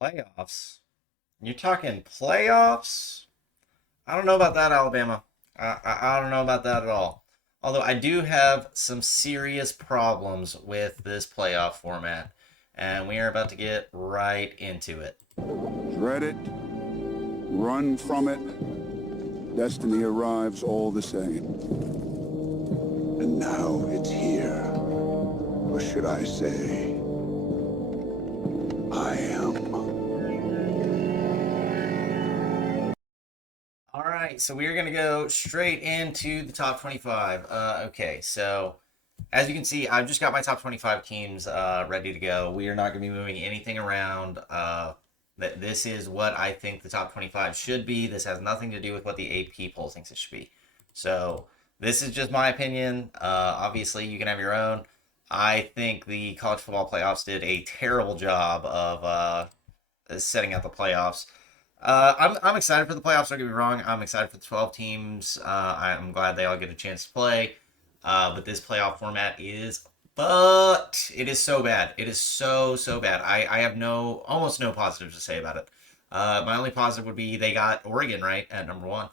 Playoffs? You're talking playoffs? I don't know about that, Alabama. I don't know about that at all. Although I do have some serious problems with this playoff format, and we are about to get right into it. Dread it, run from it, destiny arrives all the same. And now it's here. Or should I say, I am. All right, so we are going to go straight into the top 25. Okay, so as you can see, I've just got my top 25 teams ready to go. We are not going to be moving anything around. This is what I think the top 25 should be. This has nothing to do with what the AP poll thinks it should be. So this is just my opinion. Obviously, you can have your own. I think the college football playoffs did a terrible job of setting out the playoffs. I'm excited for the playoffs. Don't get me wrong. I'm excited for the 12 teams. I'm glad they all get a chance to play. But this playoff format but it is so bad. It is so bad. I have almost no positives to say about it. My only positive would be they got Oregon right at number one.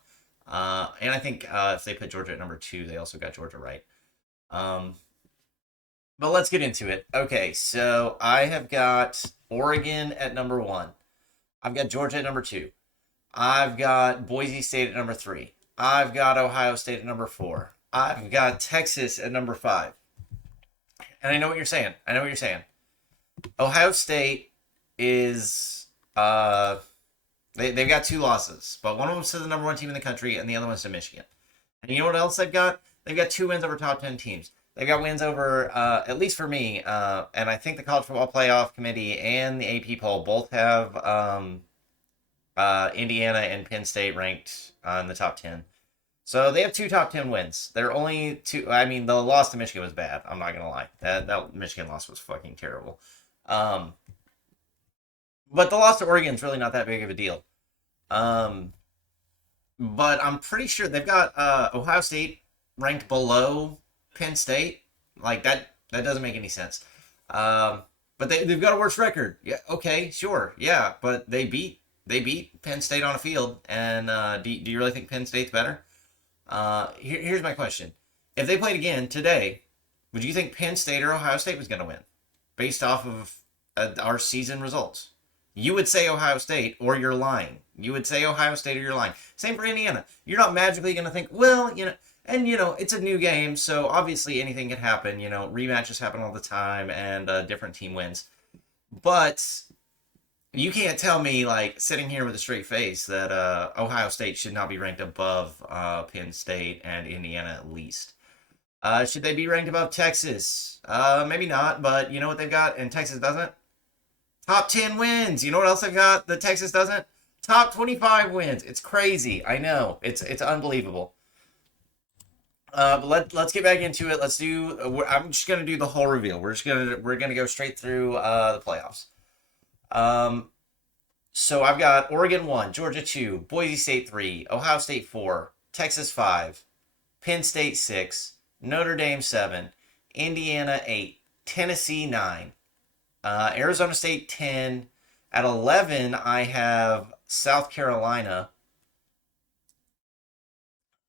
And I think if they put Georgia at number two, they also got Georgia right. Um, but let's get into it. Okay, so I have got Oregon at number one. I've got Georgia at number two. I've got Boise State at number three. I've got Ohio State at number four. I've got Texas at number five. And I know what you're saying. Ohio State is they've got two losses, but one of them's to the number one team in the country, and the other one's to Michigan. And you know what else they've got? They've got two wins over top 10 teams. They've got wins over, at least for me, and I think the College Football Playoff Committee and the AP poll both have Indiana and Penn State ranked in the top 10. So they have two top 10 wins. They're only two. I mean, the loss to Michigan was bad. I'm not going to lie. That Michigan loss was fucking terrible. Um, but the loss to Oregon is really not that big of a deal. Um, but I'm pretty sure they've got Ohio State ranked below Penn State. Like that doesn't make any sense. But they've got a worse record. Yeah, okay, sure, yeah, but they beat Penn State on a field, and do you really think Penn State's better? Here's my question: if they played again today, would you think Penn State or Ohio State was going to win, based off of our season results? You would say Ohio State, or you're lying. You would say Ohio State, or you're lying. Same for Indiana. You're not magically going to think, well, it's a new game, so obviously anything can happen. Rematches happen all the time, and a different team wins. But you can't tell me, like, sitting here with a straight face, that Ohio State should not be ranked above Penn State and Indiana at least. Should they be ranked above Texas? Maybe not, but you know what they've got and Texas doesn't? Top 10 wins. You know what else they've got that Texas doesn't? Top 25 wins. It's crazy. I know. It's unbelievable. But let's get back into it. I'm just gonna do the whole reveal. We're gonna go straight through the playoffs. Um, so I've got Oregon 1, Georgia 2, Boise State 3, Ohio State 4, Texas 5, Penn State 6, Notre Dame 7, Indiana 8, Tennessee 9, Arizona State 10. At 11, I have South Carolina.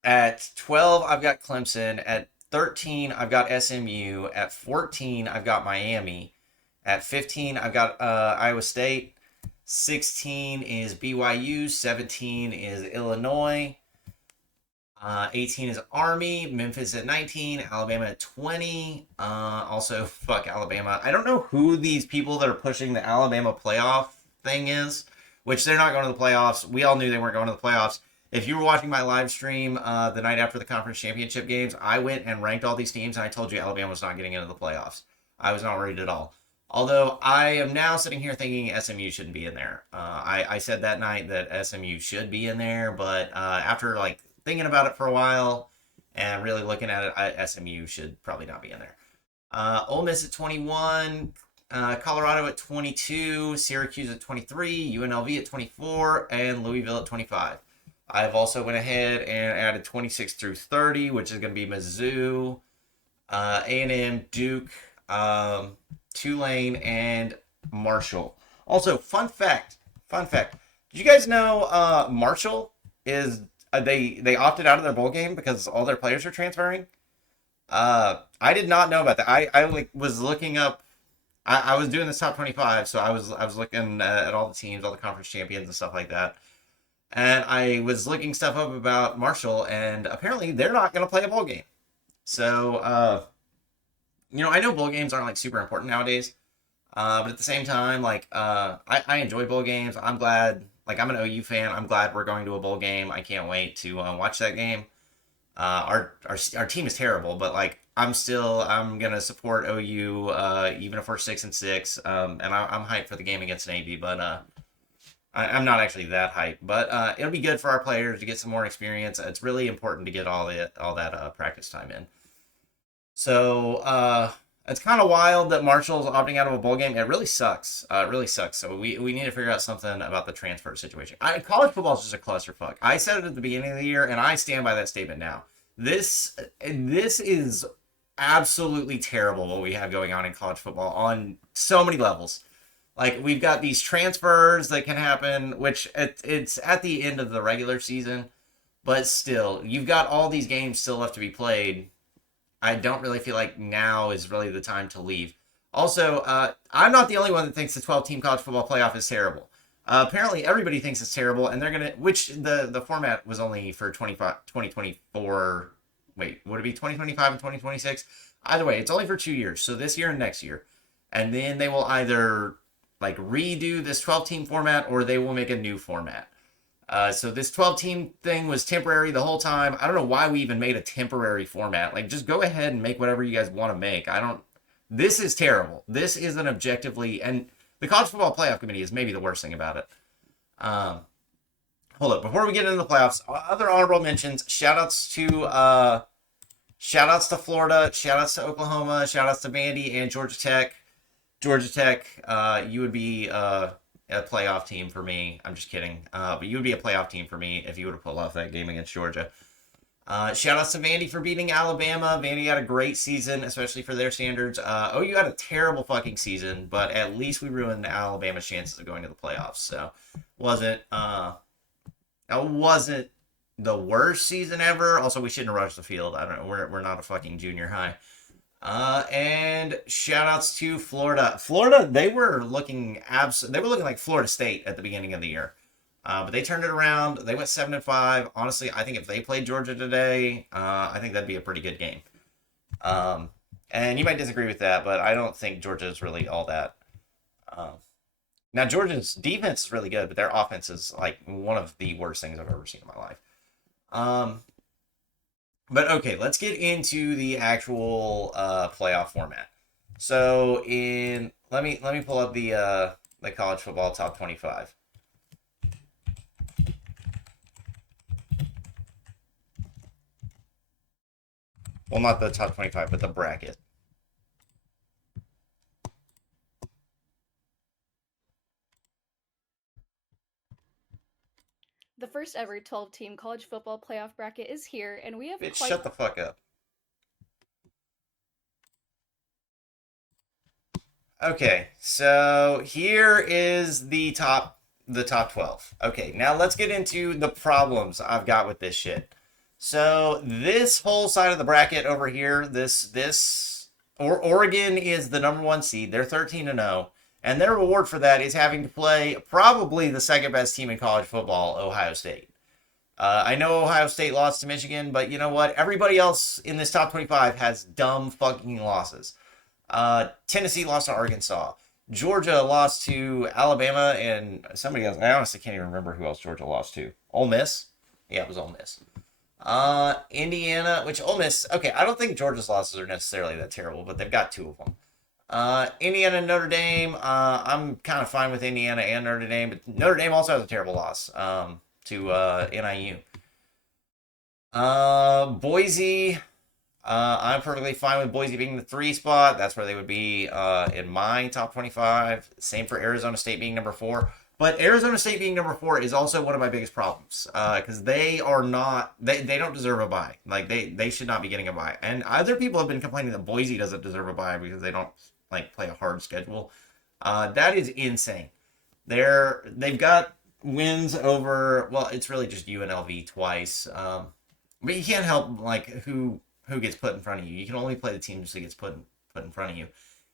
At 12, I've got Clemson. At 13, I've got SMU. At 14, I've got Miami. At 15, I've got Iowa State. 16 is BYU. 17 is Illinois. 18 is Army. Memphis at 19. Alabama at 20. Also, fuck Alabama. I don't know who these people that are pushing the Alabama playoff thing is, which they're not going to the playoffs. We all knew they weren't going to the playoffs. If you were watching my live stream the night after the conference championship games, I went and ranked all these teams, and I told you Alabama was not getting into the playoffs. I was not worried at all. Although I am now sitting here thinking SMU shouldn't be in there. I said that night that SMU should be in there, but after like thinking about it for a while and really looking at it, SMU should probably not be in there. Ole Miss at 21, Colorado at 22, Syracuse at 23, UNLV at 24, and Louisville at 25. I've also went ahead and added 26 through 30, which is going to be Mizzou, A&M, Duke, Tulane, and Marshall. Also, fun fact. Did you guys know Marshall is they opted out of their bowl game because all their players are transferring? I did not know about that. I like was looking up. I was doing this top 25, so I was looking at all the teams, all the conference champions and stuff like that. And I was looking stuff up about Marshall, and apparently they're not going to play a bowl game. So, I know bowl games aren't like super important nowadays, but at the same time, like, I enjoy bowl games. I'm glad, like, I'm an OU fan. I'm glad we're going to a bowl game. I can't wait to watch that game. Our team is terrible, but like, I'm gonna support OU, even if we're 6-6. And I'm hyped for the game against Navy, but I'm not actually that hyped, but it'll be good for our players to get some more experience. It's really important to get all that practice time in. So it's kind of wild that Marshall's opting out of a bowl game. It really sucks. It really sucks. So we need to figure out something about the transfer situation. College football is just a clusterfuck. I said it at the beginning of the year, and I stand by that statement now. This is absolutely terrible what we have going on in college football on so many levels. Like, we've got these transfers that can happen, which it's at the end of the regular season, but still, you've got all these games still left to be played. I don't really feel like now is really the time to leave. Also, I'm not the only one that thinks the 12-team college football playoff is terrible. Apparently, everybody thinks it's terrible, and they're going to, which the format was only for 2024. Wait, would it be 2025 and 2026? Either way, it's only for 2 years, so this year and next year. And then they will either like redo this 12-team format, or they will make a new format. So this 12-team thing was temporary the whole time. I don't know why we even made a temporary format. Like, just go ahead and make whatever you guys want to make. This is terrible. This is an objectively, and the college football playoff committee is maybe the worst thing about it. Hold up, before we get into the playoffs, other honorable mentions, shout outs to Florida, shout outs to Oklahoma, shout outs to Vandy and Georgia Tech. Georgia Tech, you would be a playoff team for me. I'm just kidding. But you would be a playoff team for me if you would have pulled off that game against Georgia. Shout outs to Vandy for beating Alabama. Vandy had a great season, especially for their standards. OU had a terrible fucking season, but at least we ruined Alabama's chances of going to the playoffs. So it wasn't the worst season ever. Also, we shouldn't have rushed the field. I don't know. We're not a fucking junior high. And shout outs to Florida. Florida, they were looking like Florida State at the beginning of the year. But they turned it around. They went 7-5. Honestly, I think if they played Georgia today, I think that'd be a pretty good game. And you might disagree with that, but I don't think Georgia is really all that. Now, Georgia's defense is really good, but their offense is like one of the worst things I've ever seen in my life. But okay, let's get into the actual playoff format. So let me pull up the college football top 25. Well, not the top 25, but the bracket. The first ever 12-team college football playoff bracket is here, and we have Bitch, shut the fuck up. Okay, so here is the top 12. Okay, now let's get into the problems I've got with this shit. So this whole side of the bracket over here, Oregon is the number 1 seed. They're 13-0. And their reward for that is having to play probably the second best team in college football, Ohio State. I know Ohio State lost to Michigan, but you know what? Everybody else in this top 25 has dumb fucking losses. Tennessee lost to Arkansas. Georgia lost to Alabama and somebody else. I honestly can't even remember who else Georgia lost to. Ole Miss? Yeah, it was Ole Miss. Indiana, which Ole Miss, okay, I don't think Georgia's losses are necessarily that terrible, but they've got 2 of them. Indiana and Notre Dame, I'm kind of fine with Indiana and Notre Dame, but Notre Dame also has a terrible loss to NIU. Boise, I'm perfectly fine with Boise being the 3 spot. That's where they would be in my top 25. Same for Arizona State being number 4. But Arizona State being number 4 is also one of my biggest problems because they don't deserve a bye. Like, they should not be getting a bye. And other people have been complaining that Boise doesn't deserve a bye because they don't like play a hard schedule. That is insane. They've got wins over, well, it's really just UNLV twice. But you can't help like who gets put in front of you. You can only play the teams that gets put in front of you,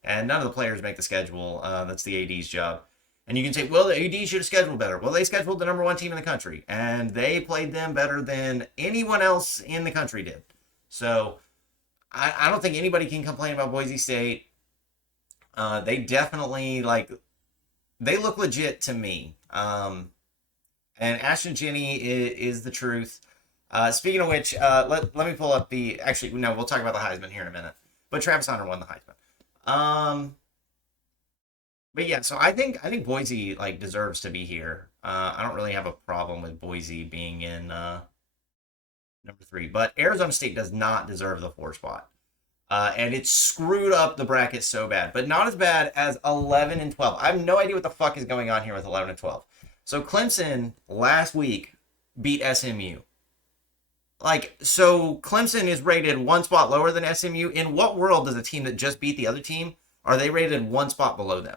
and none of the players make the schedule. That's the AD's job. And you can say, well, the AD should have scheduled better. Well, they scheduled the number one team in the country, and they played them better than anyone else in the country did. So I don't think anybody can complain about Boise State. They definitely they look legit to me. And Ashton Jenny is the truth. Speaking of which, let me pull up the. Actually, no, we'll talk about the Heisman here in a minute. But Travis Hunter won the Heisman. But yeah, so I think Boise deserves to be here. I don't really have a problem with Boise being in number 3, but Arizona State does not deserve the 4 spot. And it screwed up the bracket so bad, but not as bad as 11 and 12. I have no idea what the fuck is going on here with 11 and 12. So Clemson last week beat SMU. So Clemson is rated 1 spot lower than SMU. In what world does a team that just beat the other team, are they rated 1 spot below them?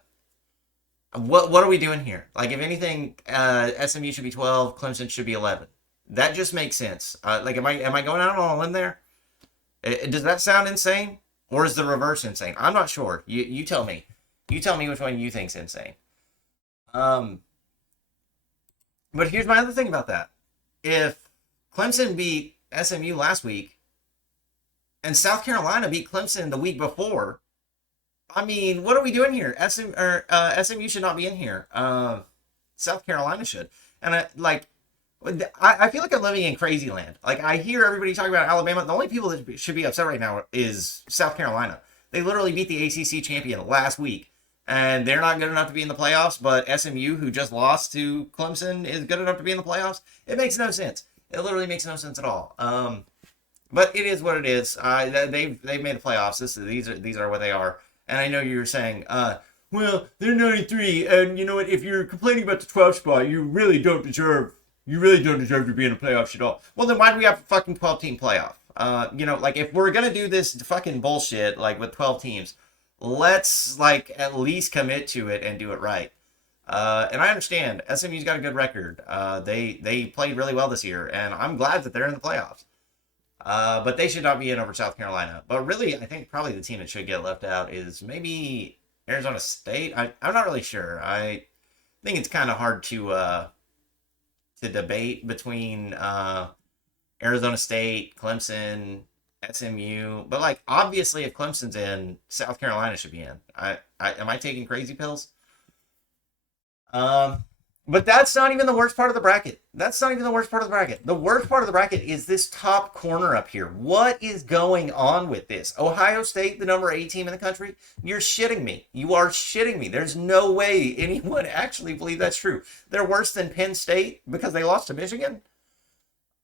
What are we doing here? If anything, SMU should be 12, Clemson should be 11. That just makes sense. Am I going out on a limb there? Does that sound insane? Or is the reverse insane? I'm not sure. You tell me. You tell me which one you think's insane. But here's my other thing about that. If Clemson beat SMU last week, and South Carolina beat Clemson the week before, I mean, what are we doing here? SMU should not be in here. South Carolina should. And I feel like I'm living in crazy land. I hear everybody talking about Alabama. The only people that should be upset right now is South Carolina. They literally beat the ACC champion last week, and they're not good enough to be in the playoffs, but SMU, who just lost to Clemson, is good enough to be in the playoffs. It makes no sense. It literally makes no sense at all. But it is what it is. They've made the playoffs. These are what they are. And I know you're saying, well, they're 93, and you know what? If you're complaining about the 12th spot, you really don't deserve to be in the playoffs at all. Well, then why do we have a fucking 12-team playoff? If we're gonna do this fucking bullshit with 12 teams, let's at least commit to it and do it right. And I understand SMU's got a good record. They played really well this year, and I'm glad that they're in the playoffs. But they should not be in over South Carolina. But really, I think probably the team that should get left out is maybe Arizona State. I'm not really sure. I think it's kind of hard to debate between Arizona State, Clemson, SMU. But obviously, if Clemson's in, South Carolina should be in. Am I taking crazy pills? But that's not even the worst part of the bracket. The worst part of the bracket is this top corner up here. What is going on with this? Ohio State, the number 8 team in the country? You're shitting me. You are shitting me. There's no way anyone actually believes that's true. They're worse than Penn State because they lost to Michigan?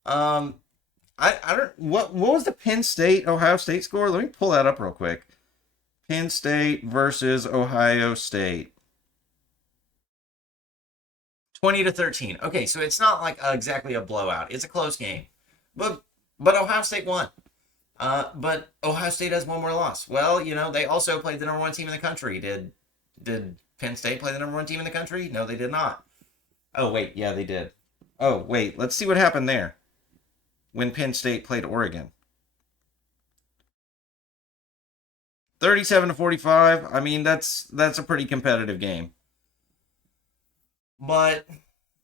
I don't... What was the Penn State Ohio State score? Let me pull that up real quick. Penn State versus Ohio State. 20-13. Okay, so it's not exactly a blowout. It's a close game. But Ohio State won. But Ohio State has one more loss. Well, they also played the number 1 team in the country. Did Penn State play the number 1 team in the country? No, they did not. Oh, wait. Yeah, they did. Oh, wait. Let's see what happened there when Penn State played Oregon. 37-45. I mean, that's a pretty competitive game. But,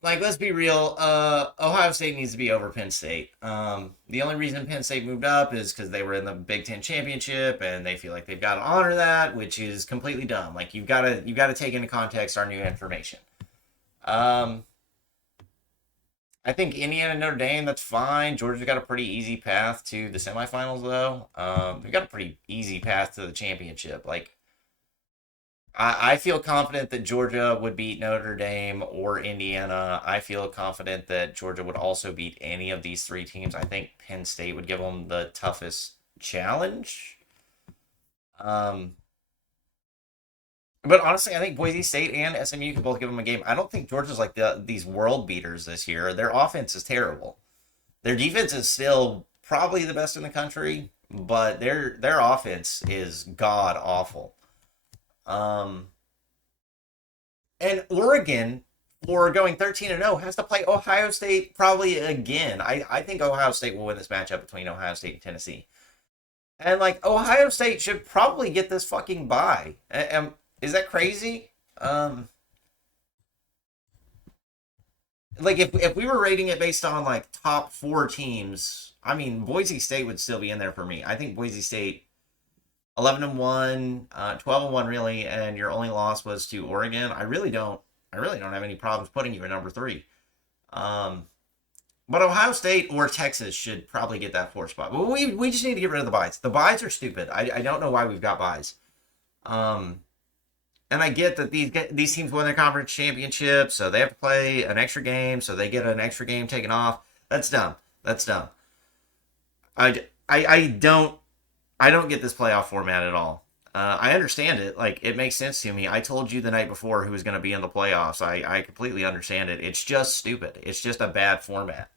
let's be real. Ohio State needs to be over Penn State. The only reason Penn State moved up is because they were in the Big Ten championship, and they feel like they've got to honor that, which is completely dumb. You've got to take into context our new information. I think Indiana, Notre Dame, that's fine. Georgia's got a pretty easy path to the semifinals, though. They've got a pretty easy path to the championship. I feel confident that Georgia would beat Notre Dame or Indiana. I feel confident that Georgia would also beat any of these 3 teams. I think Penn State would give them the toughest challenge. But honestly, I think Boise State and SMU could both give them a game. I don't think Georgia's these world beaters this year. Their offense is terrible. Their defense is still probably the best in the country, but their offense is god awful. And Oregon, for going 13-0, has to play Ohio State probably again. I think Ohio State will win this matchup between Ohio State and Tennessee. And like Ohio State should probably get this fucking bye. Is that crazy? Like if we were rating it based on like top four teams, I mean Boise State would still be in there for me. I think Boise State 11-1, 12-1 really, and your only loss was to Oregon. I really don't have any problems putting you at number three. Um, but Ohio State or Texas should probably get that four spot. But we just need to get rid of the buys. The buys are stupid. I don't know why we've got buys. And I get that these teams win their conference championship, so they have to play an extra game, so they get an extra game taken off. That's dumb. That's dumb. I don't get this playoff format at all. I understand it. Like, it makes sense to me. I told you the night before who was going to be in the playoffs. I completely understand it. It's just stupid. It's just a bad format.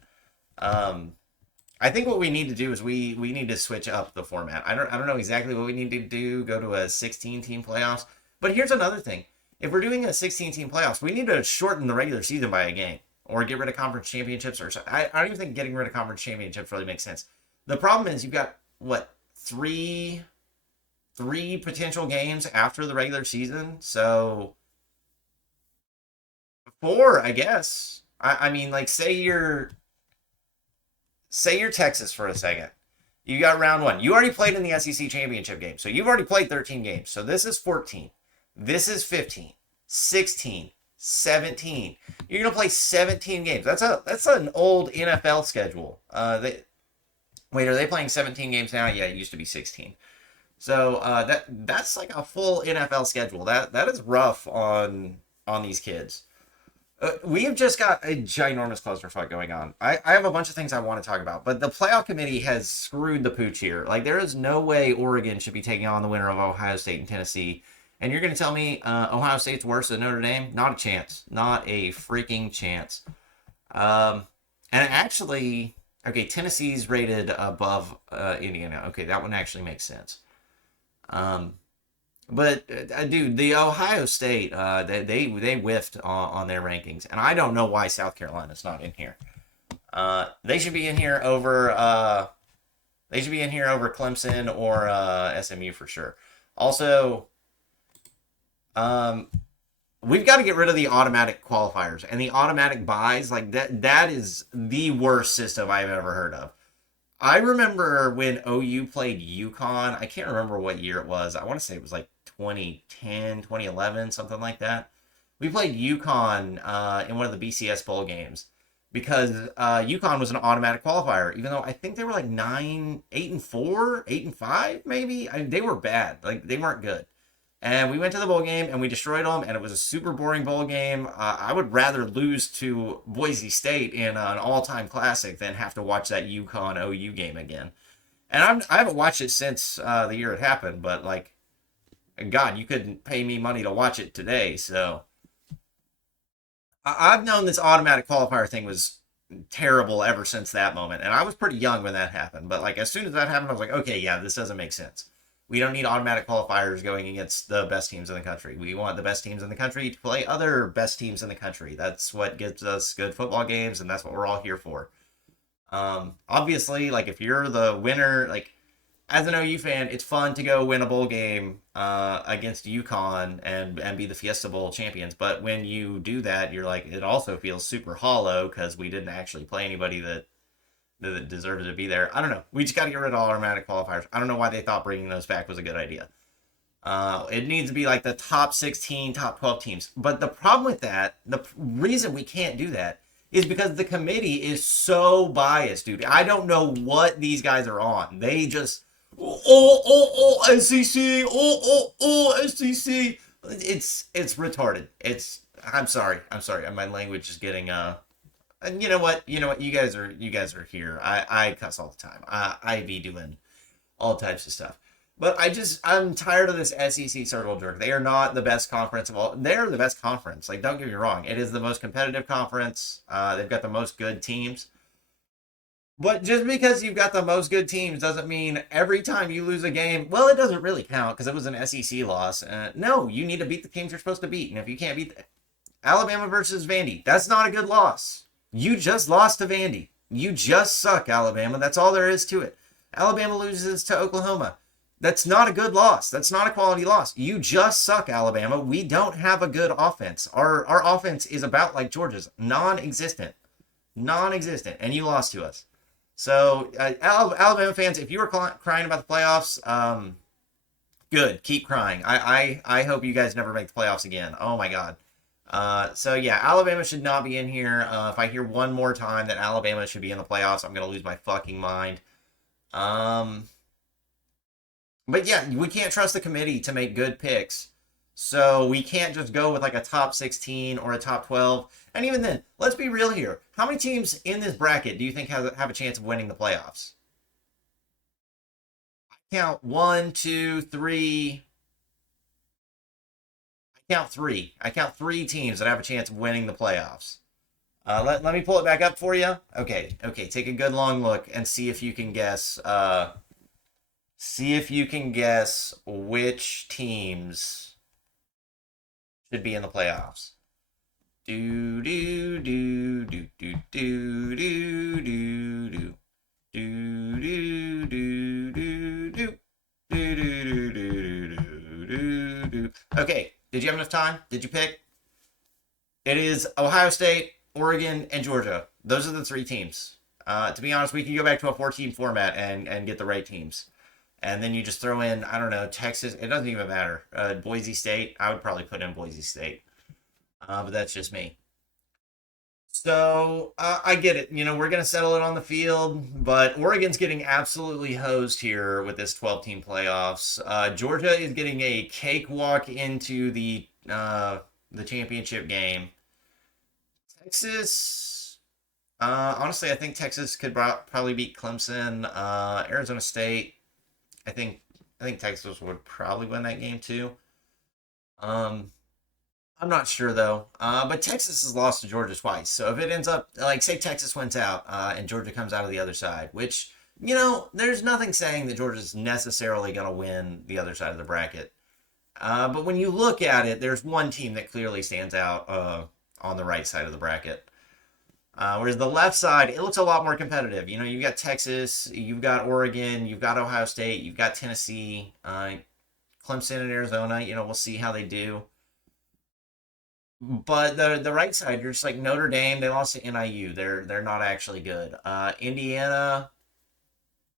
I think what we need to do is we need to switch up the format. I don't know exactly what we need to do. Go to a 16-team playoffs. But here's another thing. If we're doing a 16-team playoffs, we need to shorten the regular season by a game or get rid of conference championships. I don't even think getting rid of conference championships really makes sense. The problem is you've got, what, three potential games after the regular season? So, four, I guess. I mean, like, say you're Texas for a second. You got round one. You already played in the SEC championship game. So you've already played 13 games. So this is 14. This is 15, 16, 17. You're gonna play 17 games. That's an old NFL schedule. Are they playing 17 games now? Yeah, it used to be 16. So that's like a full NFL schedule. That is rough on these kids. We have just got a ginormous clusterfuck going on. I have a bunch of things I want to talk about, but the playoff committee has screwed the pooch here. Like, there is no way Oregon should be taking on the winner of Ohio State and Tennessee. And you're going to tell me Ohio State's worse than Notre Dame? Not a chance. Not a freaking chance. And actually, okay, Tennessee's rated above Indiana. Okay, that one actually makes sense. But dude, the Ohio State, they whiffed on their rankings, and I don't know why South Carolina's not in here. They should be in here over Clemson or SMU for sure. Also, we've got to get rid of the automatic qualifiers and the automatic buys. Like that is the worst system I've ever heard of. I remember when OU played UConn. I can't remember what year it was. I want to say it was like 2010, 2011, something like that. We played UConn in one of the BCS bowl games because UConn was an automatic qualifier, even though I think they were like 8-4, 8-5, maybe. They were bad. Like, they weren't good. And we went to the bowl game and we destroyed them, and it was a super boring bowl game. I would rather lose to Boise State in an all-time classic than have to watch that UConn OU game again. And I haven't watched it since the year it happened, but like, God, you couldn't pay me money to watch it today. So I've known this automatic qualifier thing was terrible ever since that moment, and I was pretty young when that happened. But like, as soon as that happened, I was like, okay, yeah, this doesn't make sense. We don't need automatic qualifiers going against the best teams in the country. We want the best teams in the country to play other best teams in the country. That's what gives us good football games, and that's what we're all here for. Obviously, like, if you're the winner, like, as an OU fan, it's fun to go win a bowl game against UConn and be the Fiesta Bowl champions. But when you do that, you're like, it also feels super hollow because we didn't actually play anybody that deserves to be there. I don't know. We just got to get rid of all automatic qualifiers. I don't know why they thought bringing those back was a good idea. It needs to be like the top 16, top 12 teams. But the problem with that, the reason we can't do that is because the committee is so biased, dude. I don't know what these guys are on. They just, SEC, SEC. It's retarded. I'm sorry. My language is getting, and you know what? You guys are here. I cuss all the time. I be doing all types of stuff. But I'm tired of this SEC circle jerk. They are not the best conference of all. They're the best conference. Like, don't get me wrong. It is the most competitive conference. They've got the most good teams. But just because you've got the most good teams doesn't mean every time you lose a game, well, it doesn't really count because it was an SEC loss. No, you need to beat the teams you're supposed to beat. And if you can't beat Alabama versus Vandy. That's not a good loss. You just lost to Vandy. You just suck, Alabama. That's all there is to it. Alabama loses to Oklahoma. That's not a good loss. That's not a quality loss. You just suck, Alabama. We don't have a good offense. Our offense is about like Georgia's, non-existent, and you lost to us. So, Alabama fans, if you were crying about the playoffs, good, keep crying. I hope you guys never make the playoffs again. Oh my God. So yeah, Alabama should not be in here. If I hear one more time that Alabama should be in the playoffs, I'm gonna lose my fucking mind. But yeah, we can't trust the committee to make good picks. So we can't just go with like a top 16 or a top 12. And even then, let's be real here. How many teams in this bracket do you think have a chance of winning the playoffs? I count 1, 2, 3. I count three teams that have a chance of winning the playoffs. Let me pull it back up for you. Okay. Take a good long look and see if you can guess. See if you can guess which teams should be in the playoffs. Do do do do do do do do do do do do do do do. Okay, did you have enough time? Did you pick? It is Ohio State, Oregon, and Georgia. Those are the three teams. To be honest, we can go back to a 14 format and get the right teams. And then you just throw in, I don't know, Texas. It doesn't even matter. Boise State. I would probably put in Boise State. But that's just me. So I get it. You know, we're going to settle it on the field. But Oregon's getting absolutely hosed here with this 12-team playoffs. Georgia is getting a cakewalk into the championship game. Texas, honestly, I think Texas could probably beat Clemson. Arizona State, I think Texas would probably win that game too. I'm not sure though. But Texas has lost to Georgia twice. So if it ends up like say Texas wins out and Georgia comes out of the other side, which you know there's nothing saying that Georgia's necessarily going to win the other side of the bracket. But when you look at it, there's one team that clearly stands out on the right side of the bracket. Whereas the left side, it looks a lot more competitive. You know, you've got Texas, you've got Oregon, you've got Ohio State, you've got Tennessee, Clemson and Arizona. You know, we'll see how they do. But the right side, you're just like Notre Dame. They lost to NIU. They're not actually good. Indiana.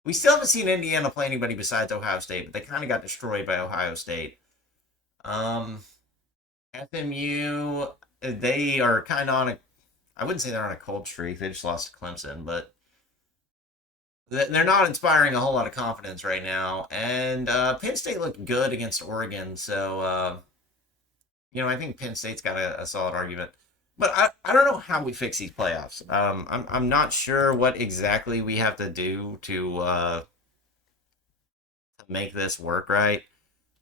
We still haven't seen Indiana play anybody besides Ohio State, but they kind of got destroyed by Ohio State. FMU, they are kind of on a, I wouldn't say they're on a cold streak. They just lost to Clemson, but they're not inspiring a whole lot of confidence right now. And Penn State looked good against Oregon, so you know I think Penn State's got a solid argument. But I don't know how we fix these playoffs. I'm not sure what exactly we have to do to make this work right.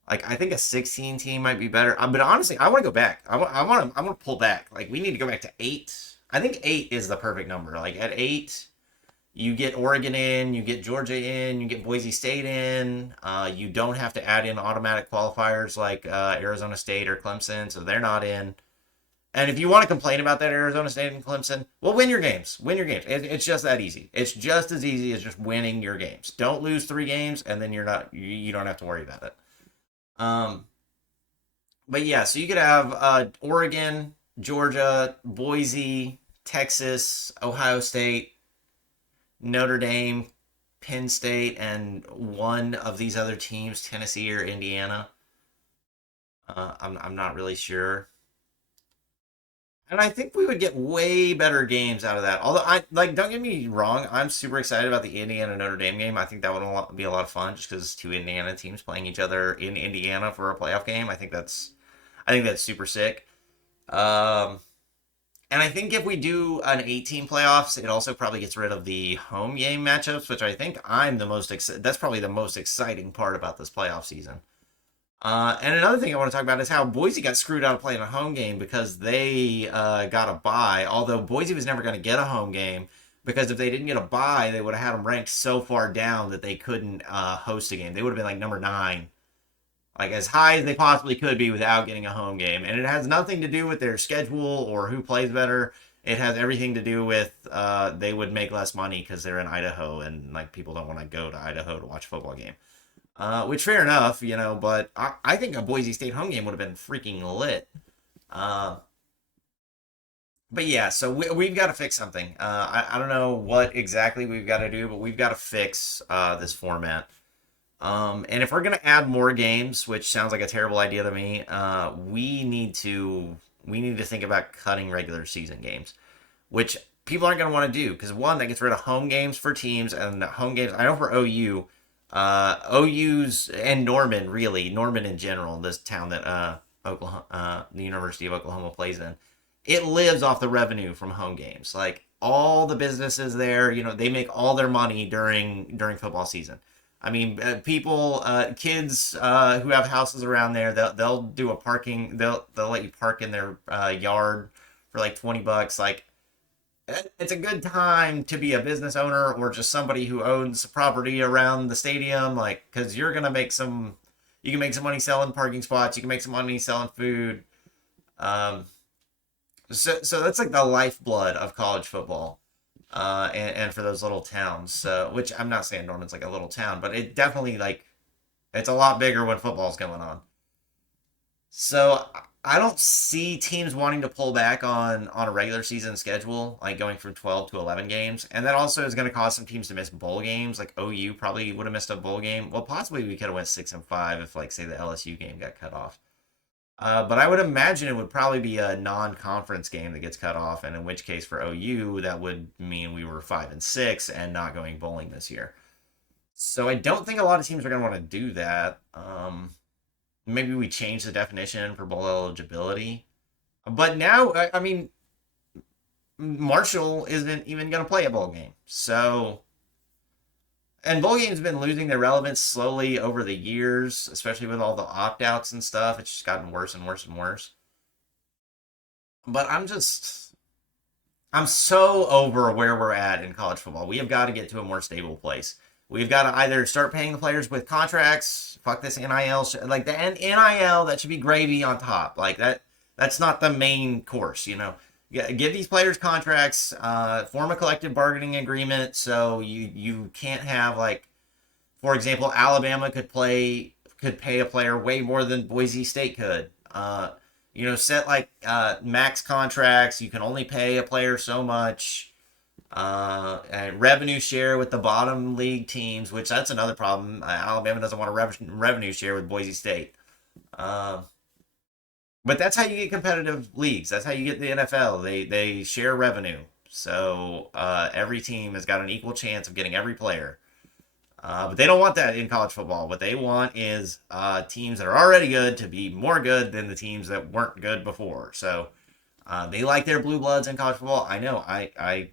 Like I think a 16 team might be better. But honestly, I want to go back. I want to pull back. Like we need to go back to 8. I think 8 is the perfect number. Like at 8, you get Oregon in, you get Georgia in, you get Boise State in. You don't have to add in automatic qualifiers like Arizona State or Clemson, so they're not in. And if you want to complain about that Arizona State and Clemson, well, win your games. Win your games. It's just that easy. It's just as easy as just winning your games. Don't lose 3 games, and then you don't have to worry about it. But yeah, so you could have Oregon, Georgia, Boise, Texas, Ohio State, Notre Dame, Penn State, and one of these other teams, Tennessee or Indiana. I'm not really sure. And I think we would get way better games out of that. Although don't get me wrong, I'm super excited about the Indiana Notre Dame game. I think that would be a lot of fun just because it's 2 Indiana teams playing each other in Indiana for a playoff game. I think that's super sick. And I think if we do an 8-team playoffs, it also probably gets rid of the home game matchups, which I think that's probably the most exciting part about this playoff season. And another thing I want to talk about is how Boise got screwed out of playing a home game because they got a bye. Although Boise was never going to get a home game because if they didn't get a bye, they would have had them ranked so far down that they couldn't host a game. They would have been like number 9 like as high as they possibly could be without getting a home game. And it has nothing to do with their schedule or who plays better. It has everything to do with they would make less money because they're in Idaho and like people don't want to go to Idaho to watch a football game. Which fair enough, but I think a Boise State home game would have been freaking lit. Uh, but yeah, so we've got to fix something. I don't know what exactly we've got to do, but we've got to fix this format. And if we're gonna add more games, which sounds like a terrible idea to me, we need to think about cutting regular season games, which people aren't gonna want to do because one, that gets rid of home games for teams and home games. I know for OU's and Norman in general, this town that Oklahoma, the University of Oklahoma plays in, it lives off the revenue from home games. Like all the businesses there, they make all their money during football season. I mean, kids who have houses around there, they'll do a parking. They'll let you park in their yard for like $20. Like, it's a good time to be a business owner or just somebody who owns property around the stadium. Like, because you're gonna you can make some money selling parking spots. You can make some money selling food. Um, so that's like the lifeblood of college football. And for those little towns. So, which I'm not saying Norman's like a little town, but it definitely like it's a lot bigger when football's going on. So I don't see teams wanting to pull back on a regular season schedule, like going from 12 to 11 games, and that also is going to cause some teams to miss bowl games. Like OU probably would have missed a bowl game. Well, possibly we could have went 6-5 if, like, say, the LSU game got cut off. But I would imagine it would probably be a non-conference game that gets cut off, and in which case for OU that would mean we were 5-6 and not going bowling this year. So I don't think a lot of teams are going to want to do that. Maybe we change the definition for bowl eligibility. But now, I mean, Marshall isn't even going to play a bowl game. So, and bowl games have been losing their relevance slowly over the years, especially with all the opt-outs and stuff. It's just gotten worse and worse and worse. But I'm so over where we're at in college football. We have got to get to a more stable place. We've got to either start paying the players with contracts. Fuck this NIL. Like the NIL, that should be gravy on top. Like that's not the main course, Give these players contracts, form a collective bargaining agreement, so you can't have, like, for example, Alabama could pay a player way more than Boise State could. Set like max contracts. You can only pay a player so much. And revenue share with the bottom league teams, which that's another problem. Alabama doesn't want to revenue share with Boise State. But that's how you get competitive leagues. That's how you get the NFL. They share revenue. So every team has got an equal chance of getting every player. But they don't want that in college football. What they want is teams that are already good to be more good than the teams that weren't good before. So they like their blue bloods in college football. I know.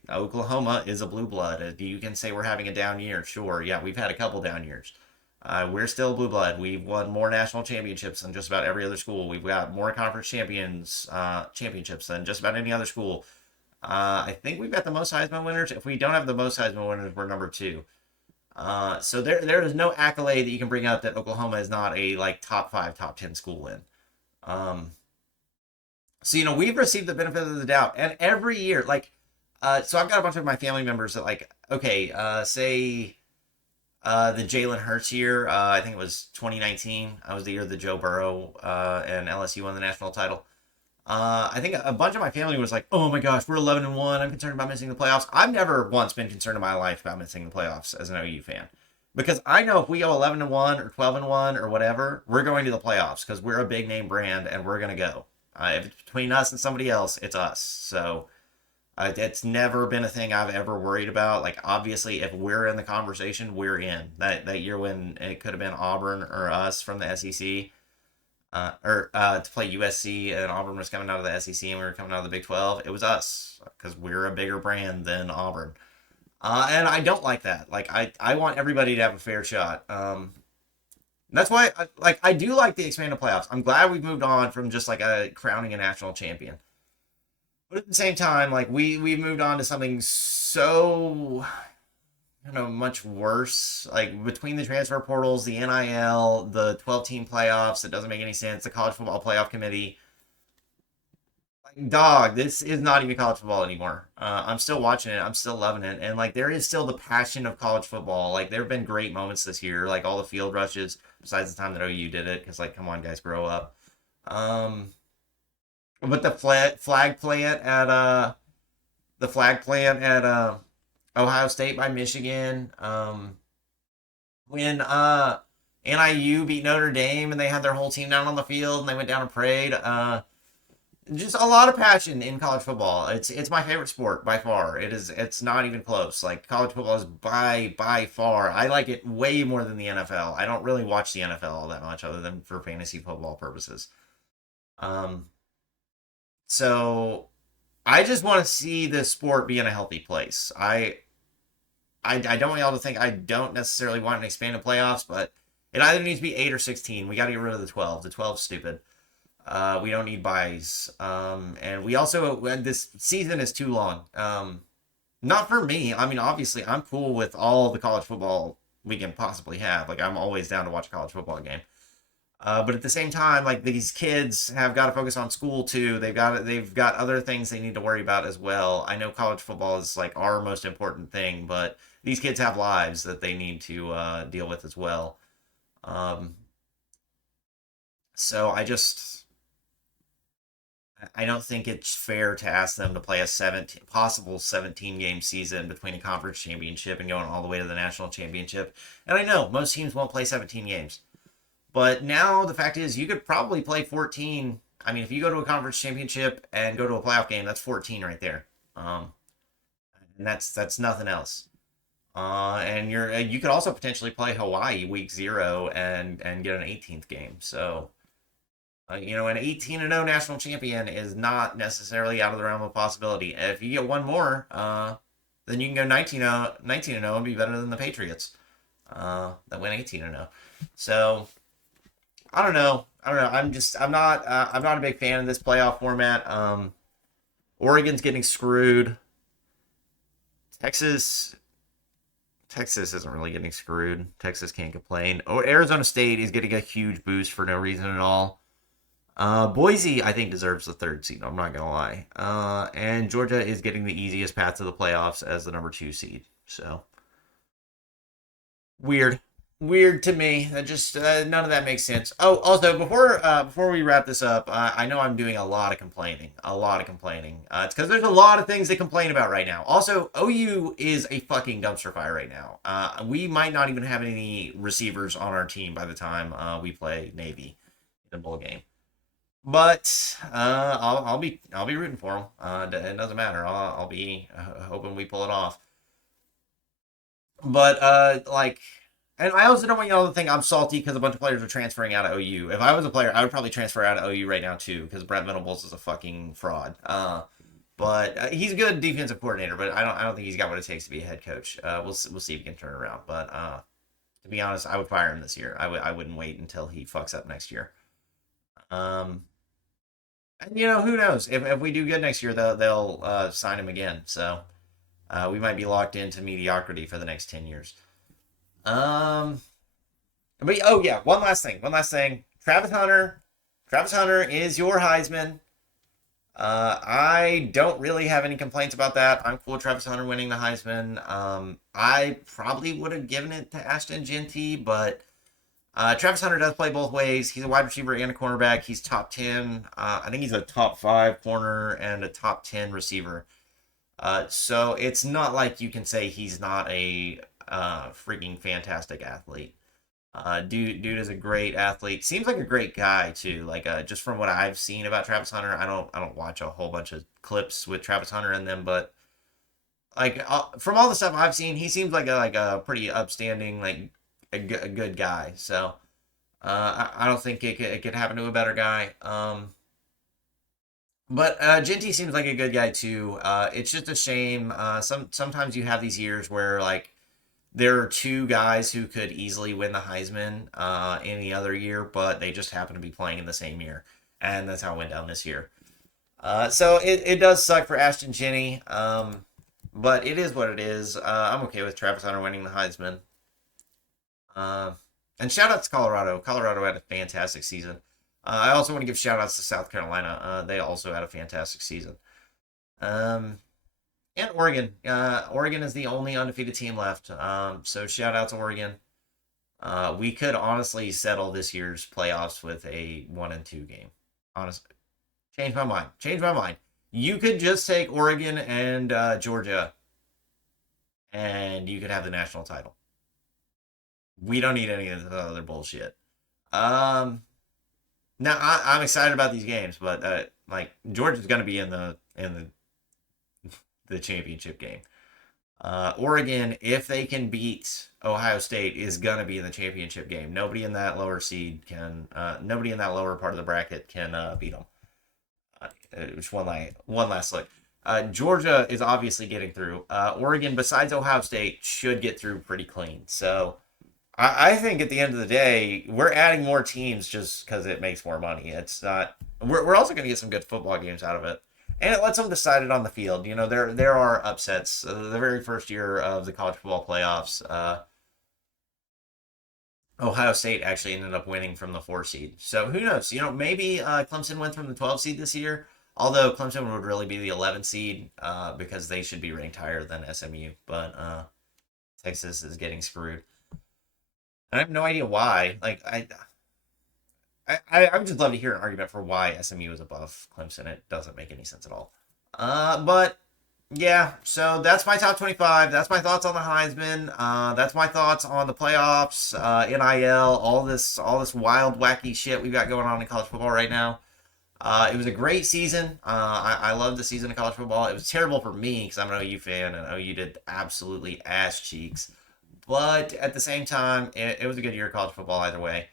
Oklahoma is a blue blood. You can say we're having a down year. Sure. Yeah, we've had a couple down years. We're still blue blood. We've won more national championships than just about every other school. We've got more conference championships than just about any other school. I think we've got the most Heisman winners. If we don't have the most Heisman winners, we're number 2. So there is no accolade that you can bring up that Oklahoma is not a like top 5, top 10 school in. So we've received the benefit of the doubt, and every year, like, so I've got a bunch of my family members that, like, okay, say. The Jalen Hurts year, I think it was 2019. That was the year that Joe Burrow and LSU won the national title. I think a bunch of my family was like, "Oh my gosh, we're 11-1. I'm concerned about missing the playoffs." I've never once been concerned in my life about missing the playoffs as an OU fan, because I know if we go 11-1 or 12-1 or whatever, we're going to the playoffs because we're a big name brand and we're gonna go. If it's between us and somebody else, it's us. So. It's never been a thing I've ever worried about. Like, obviously, if we're in the conversation, we're in. That year when it could have been Auburn or us from the SEC, to play USC, and Auburn was coming out of the SEC and we were coming out of the Big 12, it was us because we're a bigger brand than Auburn. And I don't like that. Like, I want everybody to have a fair shot. That's why, I do like the expanded playoffs. I'm glad we've moved on from just, like, crowning a national champion. But at the same time, like, we've moved on to something so much worse. Like between the transfer portals, the NIL, the 12-team playoffs, it doesn't make any sense. The college football playoff committee. Like, dog, this is not even college football anymore. I'm still watching it. I'm still loving it. And like there is still the passion of college football. Like there have been great moments this year, like all the field rushes, besides the time that OU did it, because like come on guys, grow up. Um but the flag plant at Ohio State by Michigan. When NIU beat Notre Dame and they had their whole team down on the field and they went down and prayed. Just a lot of passion in college football. It's my favorite sport by far. It's not even close. Like college football is by far. I like it way more than the NFL. I don't really watch the NFL all that much other than for fantasy football purposes. Um so I just want to see this sport be in a healthy place. I don't want y'all to think I don't necessarily want an expanded playoffs, but it either needs to be 8 or 16. We got to get rid of the 12. The 12's stupid. We don't need buys. And we also, this season is too long. Not for me. I mean, obviously, I'm cool with all the college football we can possibly have. Like, I'm always down to watch a college football game. But at the same time, like these kids have got to focus on school too. They've got other things they need to worry about as well. I know college football is like our most important thing, but these kids have lives that they need to deal with as well. Um, so I don't think it's fair to ask them to play a possible 17 game season between a conference championship and going all the way to the national championship. And I know most teams won't play 17 games. But now the fact is, you could probably play 14. I mean, if you go to a conference championship and go to a playoff game, that's 14 right there. And that's nothing else. And you could also potentially play Hawaii week 0 and get an 18th game. So, an 18-0 national champion is not necessarily out of the realm of possibility. If you get one more, then you can go 19-0 and be better than the Patriots that went 18-0. So. I don't know. I'm not a big fan of this playoff format. Oregon's getting screwed. Texas isn't really getting screwed. Texas can't complain. Arizona State is getting a huge boost for no reason at all. Boise, I think, deserves the 3rd seed. I'm not gonna lie. And Georgia is getting the easiest path to the playoffs as the number 2 seed. So weird to me. That just none of that makes sense. Oh, also before we wrap this up, I know I'm doing a lot of complaining. It's because there's a lot of things to complain about right now. Also, OU is a fucking dumpster fire right now. We might not even have any receivers on our team by the time we play Navy in the bowl game. But I'll be rooting for them. It doesn't matter. I'll be hoping we pull it off. But and I also don't want y'all to think I'm salty because a bunch of players are transferring out of OU. If I was a player, I would probably transfer out of OU right now too, because Brent Venables is a fucking fraud. But he's a good defensive coordinator, but I don't think he's got what it takes to be a head coach. We'll see if he can turn it around. But to be honest, I would fire him this year. I wouldn't wait until he fucks up next year. And who knows? If we do good next year, they'll sign him again. So we might be locked into mediocrity for the next 10 years. But oh yeah, one last thing. Travis Hunter is your Heisman. I don't really have any complaints about that. I'm cool with Travis Hunter winning the Heisman. I probably would have given it to Ashton Jeanty, but Travis Hunter does play both ways. He's a wide receiver and a cornerback. He's top 10. I think he's a top 5 corner and a top 10 receiver. So it's not like you can say he's not a freaking fantastic athlete. Dude is a great athlete. Seems like a great guy too. Like just from what I've seen about Travis Hunter, I don't watch a whole bunch of clips with Travis Hunter in them, but like from all the stuff I've seen, he seems like a pretty upstanding, like a good guy. So I don't think it could happen to a better guy. But Ginty seems like a good guy too. It's just a shame. Sometimes you have these years where like there are 2 guys who could easily win the Heisman any other year, but they just happen to be playing in the same year, and that's how it went down this year. So it does suck for Ashton Jeanty. but it is what it is. I'm okay with Travis Hunter winning the Heisman. And shout out to Colorado. Colorado had a fantastic season. I also want to give shout outs to South Carolina. They also had a fantastic season. Um, and Oregon. Oregon is the only undefeated team left. So shout out to Oregon. We could honestly settle this year's playoffs with a 1-2 game. Honestly, change my mind. Change my mind. You could just take Oregon and Georgia, and you could have the national title. We don't need any of the other bullshit. Now I'm excited about these games, but like Georgia's going to be in the championship game. Oregon, if they can beat Ohio State, is going to be in the championship game. Nobody in that lower seed can. Nobody in that lower part of the bracket can beat them. Just one last look. Georgia is obviously getting through. Oregon, besides Ohio State, should get through pretty clean. So I think at the end of the day, we're adding more teams just because it makes more money. It's not. We're also going to get some good football games out of it, and it lets them decide it on the field. You know, there are upsets. The very first year of the college football playoffs, Ohio State actually ended up winning from the 4 seed. So who knows? You know, maybe Clemson went from the 12 seed this year. Although Clemson would really be the 11 seed because they should be ranked higher than SMU. But Texas is getting screwed. I have no idea why. Like I would just love to hear an argument for why SMU is above Clemson. It doesn't make any sense at all. But yeah, so that's my top 25. That's my thoughts on the Heisman. That's my thoughts on the playoffs, NIL, all this wild, wacky shit we've got going on in college football right now. It was a great season. I loved the season of college football. It was terrible for me because I'm an OU fan, and OU did absolutely ass cheeks. But at the same time, it was a good year of college football either way.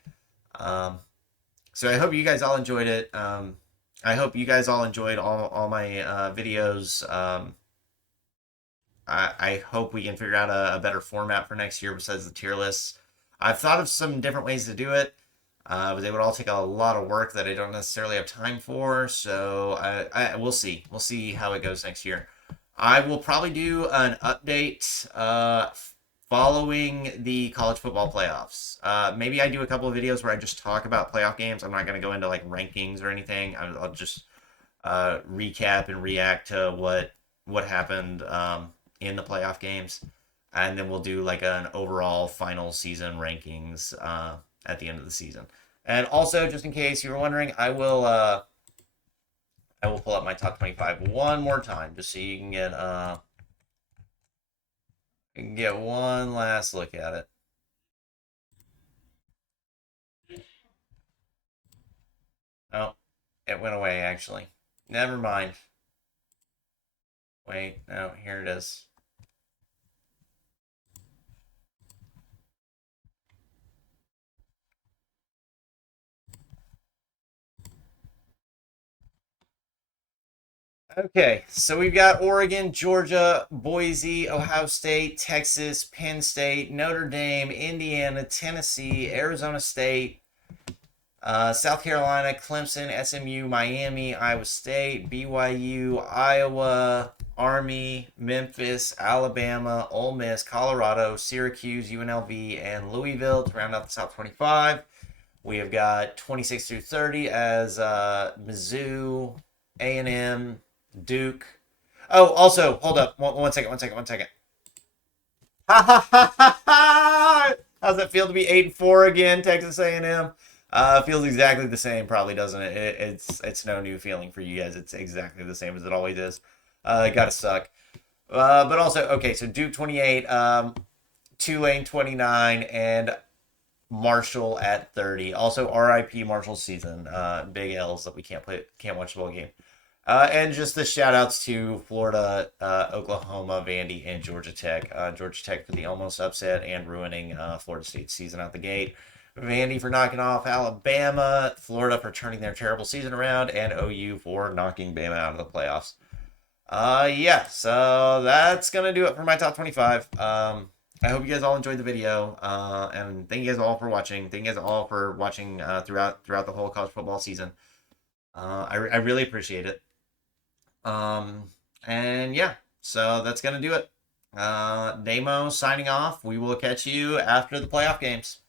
So I hope you guys all enjoyed it. I hope you guys all enjoyed all my videos. I hope we can figure out a better format for next year besides the tier lists. I've thought of some different ways to do it. But they would all take a lot of work that I don't necessarily have time for. So we'll see. We'll see how it goes next year. I will probably do an update following the college football playoffs. Maybe I do a couple of videos where I just talk about playoff games. I'm not going to go into like rankings or anything. I'll just recap and react to what happened in the playoff games. And then we'll do like an overall final season rankings at the end of the season. And also, just in case you were wondering, I will pull up my top 25 one more time, just so you can get one last look at it. Oh, it went away actually. Never mind. Wait, no, here it is. Okay, so we've got Oregon, Georgia, Boise, Ohio State, Texas, Penn State, Notre Dame, Indiana, Tennessee, Arizona State, South Carolina, Clemson, SMU, Miami, Iowa State, BYU, Iowa, Army, Memphis, Alabama, Ole Miss, Colorado, Syracuse, UNLV, and Louisville to round out the top 25. We have got 26 through 30 as Mizzou, A&M, Duke. Oh, also, hold up. One second. Ha ha ha ha ha! How's it feel to be 8-4 again, Texas A&M? Feels exactly the same, probably, doesn't it? It's no new feeling for you guys. It's exactly the same as it always is. Gotta suck. But also, okay, so Duke 28, Tulane 29, and Marshall at 30. Also, RIP Marshall's season. Big L's that we can't watch the ball game. And just the shout outs to Florida, Oklahoma, Vandy, and Georgia Tech. Georgia Tech for the almost upset and ruining Florida State's season out the gate. Vandy for knocking off Alabama. Florida for turning their terrible season around. And OU for knocking Bama out of the playoffs. Yeah, so that's going to do it for my top 25. I hope you guys all enjoyed the video. And thank you guys all for watching. Thank you guys all for watching throughout the whole college football season. I really appreciate it. And yeah, So that's going to do it. Damo signing off. We will catch you after the playoff games.